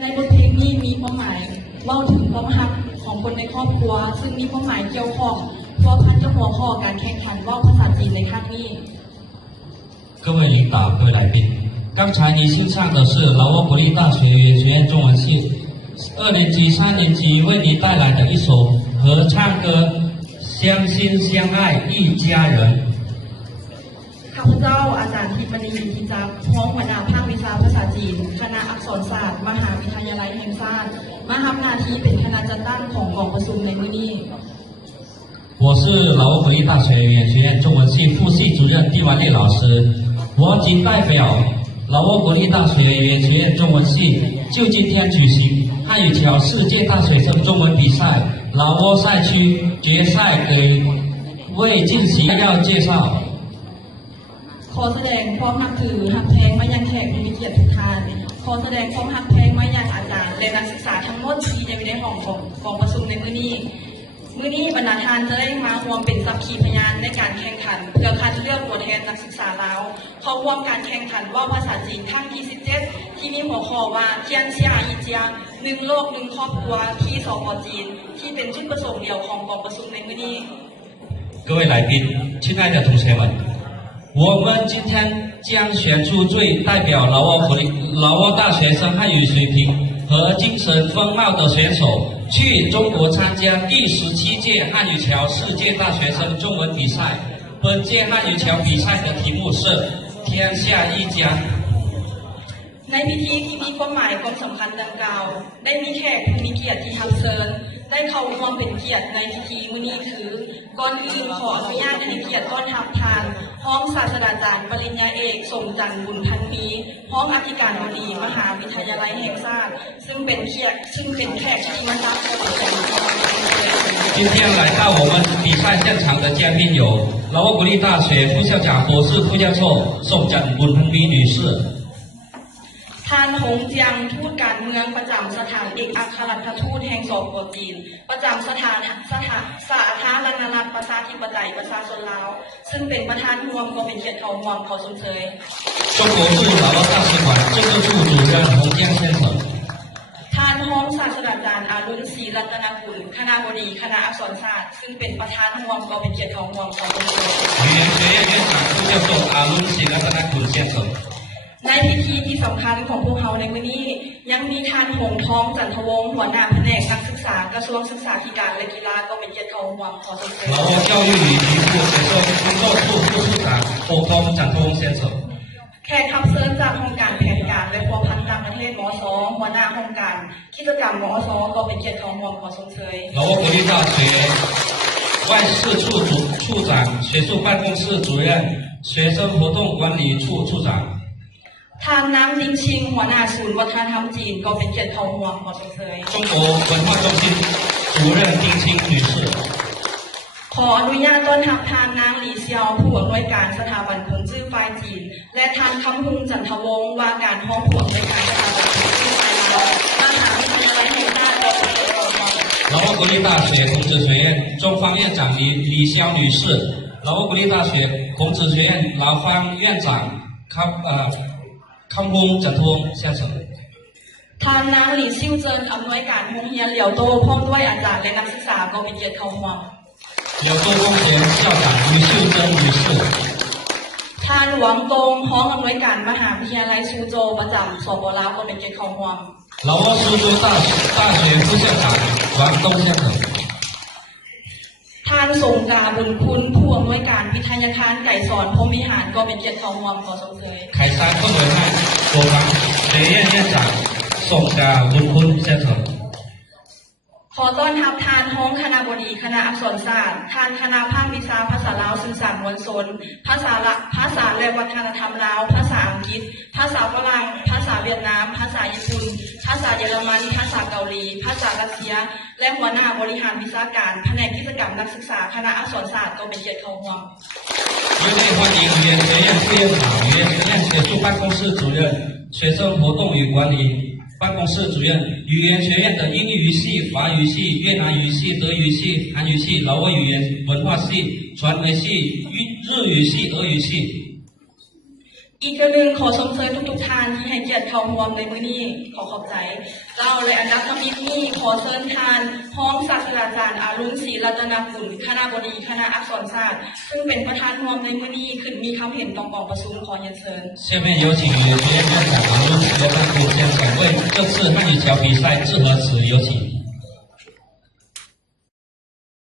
ในบทเพลงนี้มีความหมายเล่าถึงความรักของคนในครอบครัวซึ่งมีความหมายเกี่ยวข้องพัวพันกับหัวข้อการแข่งขันว่าวภาษาจีนในครั้งนี้各位领导、各位来宾，刚才您欣赏的是劳沃国立大学语言学院中文系2年级、3年级为您带来的一首合唱歌《相亲相爱一家人》。ข้าพเจ้าอาจารย์ทิพย์มณีอินทิจักรพร้อมหัวหน้าภาควิชาภาษาจีนคณะอักษรศาสตร์มหาวิทยาลัยแห่งชาติมารับหน้าที่เป็นคณะจัดตั้งของกองประชุมในมื้อนี้我是劳沃国立大学语言学院中文系副系主任丁完烈老师，我仅代表劳沃国立大学语言学院中文系就今天举行汉语桥世界大学生中文比赛劳沃赛区决赛给未进行要介绍。ขอแสดงความนับถือหักแพงมายังแขกผู้มีเกียรติทุกท่านขอแสดงความหักแพงมายังอาจารย์และนักศึกษาทั้งหมดที่จะอยู่ในห้องของกองประชุมในมื้อนี้บรรดาท่านจะได้มาร่วมเป็นสักขีพยานในการแข่งขันเพื่อคัดเลือกตัวแทนนักศึกษาลาวเข้าร่วมการแข่งขันว่าวภาษาจีนครั้งที่17ที่มีหัวข้อว่าเทียนเชียอีเจีย1โลก1ครอบครัวที่สป.จีนที่เป็นจุดประสงค์เดียวของกองประชุมในมื้อนี้各位来宾，亲爱的同学们，我们今天将选出最代表劳沃大学生汉语水平和精神风貌的选手，去中国参加第17届汉语桥世界大学生中文比赛。本届汉语桥比赛的题目是“天下一家”。ในพิธีที่มีความหมายความสำคัญดังกล่าวได้มีแขกผู้มีเกียรติที่รับเชิญได้เข้าร่วมเป็นเกียรติในพิธีมื้อนี้คือก่อนอื่นขออนุญาตให้เกียรติต้อนรับทานห้องศาสตราจารย์ปริญญาเอกสมจันทร์บุญพันปีห้องอธิการบดีมหาวิทยาลัยแห่งชาติซึ่งเป็นแขกที่มารับเกียรติ今天来到我们比赛现场的嘉宾有劳沃国立大学副校长、博士副教授宋展文喷逼女士。ท่านหงเจียงทูตการเมืองประจำสถานเอกอัครราชทูตแห่งสป.จีนประจำสาธารณรัฐประชาธิปไตยประชาชนลาวซึ่งเป็นประธานร่วมก็เป็นเกียรติเขาร่วมขอชมเชย中国驻劳沃大使馆政治处主任洪江先生。ท่านห้องศาสตราจารย์อารุณศรีรัตนกุลคณบดีคณะอักษรศาสตร์ซึ่งเป็นประธานร่วมก็เป็นเกียรติเขาร่วมขอชมเชย语言学院院长副教授阿伦喜รัตนกุล先生。ในพิธีที่สำคัญของพวกเขาในวันนี้ยังมีท่านหงทองจันทวงศ์หัวหน้าแผนกนักศึกษากระทรวงศึกษาธิการและกีฬาก็เป็นเกียรติเขาร่วมขอชมเชย劳沃教育与局部学生工作处副处长洪通展通先生。แขกรับเชิญจากโครงการแผนการและพัวพันต่างประเทศมส.หัวหน้าโครงการกิจกรรมมส.ก็เป็นเกียรติเขาร่วมขอชมเชย劳沃国立大学外事处处长、学术办公室主任、学生活动管理处处长。ท่านน้ำลิงชิงหัวหน้าศูนย์วัฒนธรรมจีนก็เป็นเกียรติเขาร่วมขอชมเชย中国文化中心主任丁青女士。ขออนุญาตต้อนรับท่านนางหลี่เซียวผู้อำนวยการสถาบันคงจื้อฝ่ายจีนและท่านคำพุงจันทวงศ์ว่าการห้องผู้อำนวยการสถาบันคงจื้อฝ่ายลาวมหาวิทยาลัยแห่งชาติ劳沃国立大学孔子学院中方院长李潇女士，劳沃国立大学孔子学院劳方院长康峰จันทวง先生。ท่านนางหลี่ซิ่วเจินอำนวยการโรงเรียนเหลียวโตพร้อมด้วยอาจารย์และนักศึกษาก็เป็นเกียรติเขาร่วม柳州公园校长吕秀珍女士。ท่านหลวงตงห้องอำนวยการมหาวิทยาลัยซูโจประจำสป.ลาวก็เป็นเกียรติเขาร่วม劳沃苏州大学副校长王东先生。ท่านสงกาบุญคุณผู้อำนวยการวิทยาคารไก่สอนพรหมวิหารก็เป็นเกียรติเขาร่วมขอชมเชย凯山氛围派国防学院院长宋家文坤先生。ขอต้อนรับท่านห้องคณบดีคณะอักษรศาสตร์ท่านคณะภาควิชาภาษาลาวสื่อสารมวลชนภาษาและวัฒนธรรมลาวภาษาอังกฤษภาษาฝรั่งภาษาเวียดนามภาษาญี่ปุ่นภาษาเยอรมันภาษาเกาหลีภาษารัสเซียและหัวหน้าบริหารวิชาการแผนกกิจกรรมนักศึกษาคณะอักษรศาสตร์ก็เป็นเกียรติเขาร่วม热烈欢迎语言学院副院长、语言学院学术办公室主任、学生活动与管理办公室主任、语言学院的英语系、法语系、越南语系、德语系、韩语系、劳沃语言文化系、传媒系、日语系、俄语系。อีกเทื่อหนึงขอชมเชยทุกท่านที่ให้เกียรติเข้าร่วมในมื้อนี้ขอขอบใจเราและอันดับทมิตรนี้ขอเชิญทานพ้องศาสตราจารย์อารุณศรีรัตนกุลคณบดีคณะอักษรศาสตร์ซึ่งเป็นประธานร่วมในมื้อนี้ขึ้นมีความเห็นต่อกองประชุมขอเรียนเชิญ下面有请语言院长王论师的单独先生为这次汉语桥比赛致和词，有请。